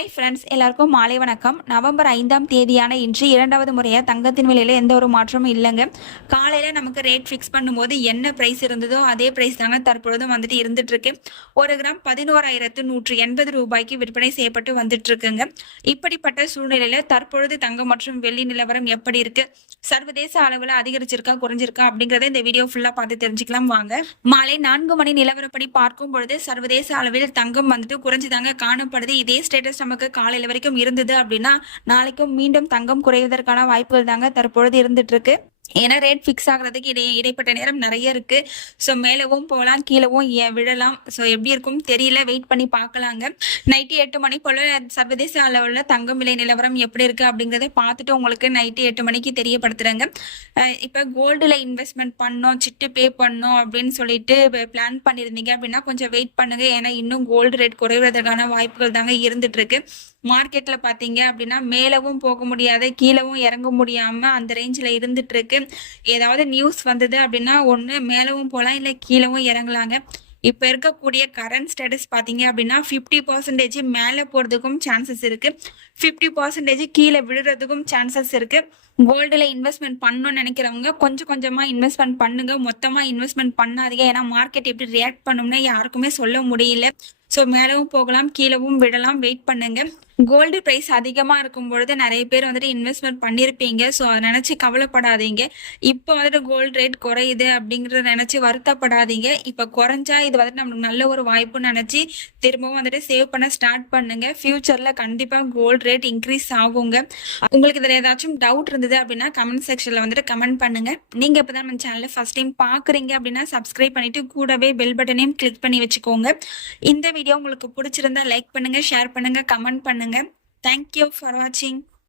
Hi friends எல்லாருக்கும் மாலை வணக்கம். நவம்பர் ஐந்தாம் தேதியான இன்று இரண்டாவது முறையாக தங்கத்தின் விலையில் எந்த ஒரு மாற்றமும் இல்லைங்க. காலையில் நமக்கு ரேட் ஃபிக்ஸ் பண்ணும்போது என்ன ப்ரைஸ் இருந்ததோ அதே ப்ரைஸ் தாங்க தற்பொழுதும் வந்துட்டு இருந்துட்டுருக்கு. ஒரு கிராம் பதினோராயிரத்து நூற்று எண்பது ரூபாய்க்கு விற்பனை செய்யப்பட்டு வந்துட்டு இருக்குங்க இப்படிப்பட்ட சூழ்நிலையில் தற்பொழுது தங்கம் மற்றும் வெள்ளி நிலவரம் எப்படி இருக்கு? சர்வதேச அளவில் அதிகரிச்சிருக்கா குறைஞ்சிருக்கா அப்படிங்கறத இந்த வீடியோ ஃபுல்லாக பார்த்து தெரிஞ்சுக்கலாம் வாங்க. மாலை நான்கு மணி நிலவரப்படி பார்க்கும் பொழுது சர்வதேச அளவில் தங்கம் வந்துட்டு குறைஞ்சுதாங்க காணப்படுது. இதே ஸ்டேட்டஸ் நமக்கு காலையில் வரைக்கும் இருந்தது அப்படின்னா நாளைக்கும் மீண்டும் தங்கம் குறைவதற்கான வாய்ப்புகள் தாங்க தற்பொழுது இருந்துட்டு இருக்கு. ஏன்னா ரேட் ஃபிக்ஸ் ஆகிறதுக்கு இடையே இடைப்பட்ட நேரம் நிறைய இருக்கு. ஸோ மேலவும் போகலாம் கீழவும் விழலாம். ஸோ எப்படி இருக்கும்? தெரியல. வெயிட் பண்ணி பார்க்கலாங்க. நைட்டு எட்டு மணி போல சர்வதேச அளவில் தங்கம் விலை நிலவரம் எப்படி இருக்கு அப்படிங்கறத பார்த்துட்டு உங்களுக்கு நைட்டு எட்டு மணிக்கு தெரியப்படுத்துறாங்க. இப்போ கோல்டில் இன்வெஸ்ட்மெண்ட் பண்ணோம் சிட்டு பே பண்ணோம் அப்படின்னு சொல்லிட்டு பிளான் பண்ணியிருந்தீங்க அப்படின்னா கொஞ்சம் வெயிட் பண்ணுங்க. ஏன்னா இன்னும் கோல்டு ரேட் குறைவதற்கான வாய்ப்புகள் தாங்க இருந்துட்டு இருக்கு மார்க்கெட்ல பாத்தீங்க அப்படின்னா மேலவும் போக முடியாத கீழவும் இறங்க முடியாம அந்த ரேஞ்சில் இருந்துட்டு இருக்கு ஏதாவது நியூஸ் வந்தது அப்படின்னா ஒன்று மேலவும் போகலாம் இல்லை கீழவும் இறங்கலாங்க. இப்போ இருக்கக்கூடிய கரண்ட் ஸ்டேட்டஸ் பார்த்தீங்க அப்படின்னா ஃபிஃப்டி பர்சன்டேஜ் மேலே போகிறதுக்கும் சான்சஸ் இருக்கு. ஃபிஃப்டி பர்சன்டேஜ் கீழே விழுறதுக்கும் சான்சஸ் இருக்கு. கோல்டில் இன்வெஸ்ட்மெண்ட் பண்ணணும்னு நினைக்கிறவங்க கொஞ்சம் கொஞ்சமாக இன்வெஸ்ட்மெண்ட் பண்ணுங்க. மொத்தமாக இன்வெஸ்ட்மெண்ட் பண்ணாதீங்க. ஏன்னா மார்க்கெட் எப்படி ரியாக்ட் பண்ணணும்னு யாருக்குமே சொல்ல முடியல. ஸோ மேலவும் போகலாம் கீழவும் விடலாம். வெயிட் பண்ணுங்க. கோல்டு ப்ரைஸ் அதிகமாக இருக்கும் பொழுது நிறைய பேர் வந்துட்டு இன்வெஸ்ட்மெண்ட் பண்ணியிருப்பீங்க ஸோ அதை நினச்சி கவலைப்படாதீங்க. இப்போ வந்துட்டு கோல்டு ரேட் குறையுது அப்படிங்கிறத நினச்சி வருத்தப்படாதீங்க. இப்போ குறைஞ்சா இது வந்துட்டு நம்மளுக்கு நல்ல ஒரு வாய்ப்புன்னு நினச்சி திரும்பவும் வந்துட்டு சேவ் பண்ண ஸ்டார்ட் பண்ணுங்க. ஃபியூச்சரில் கண்டிப்பாக கோல்டு ரேட் இன்க்ரீஸ் ஆகுங்க. உங்களுக்கு இதில் ஏதாச்சும் டவுட் இருந்தது அப்படின்னா கமெண்ட் செக்ஷனில் வந்துட்டு கமெண்ட் பண்ணுங்க. நீங்கள் இப்போ தான் நம்ம சேனலை ஃபர்ஸ்ட் டைம் பார்க்குறீங்க அப்படின்னா சப்ஸ்கிரைப் பண்ணிட்டு கூடவே பெல் பட்டனையும் கிளிக் பண்ணி வச்சுக்கோங்க. இந்த வீடியோ உங்களுக்கு பிடிச்சிருந்தா லைக் பண்ணுங்க ஷேர் பண்ணுங்க கமெண்ட் பண்ணுங்க. தேங்க்யூ ஃபார் வாட்சிங்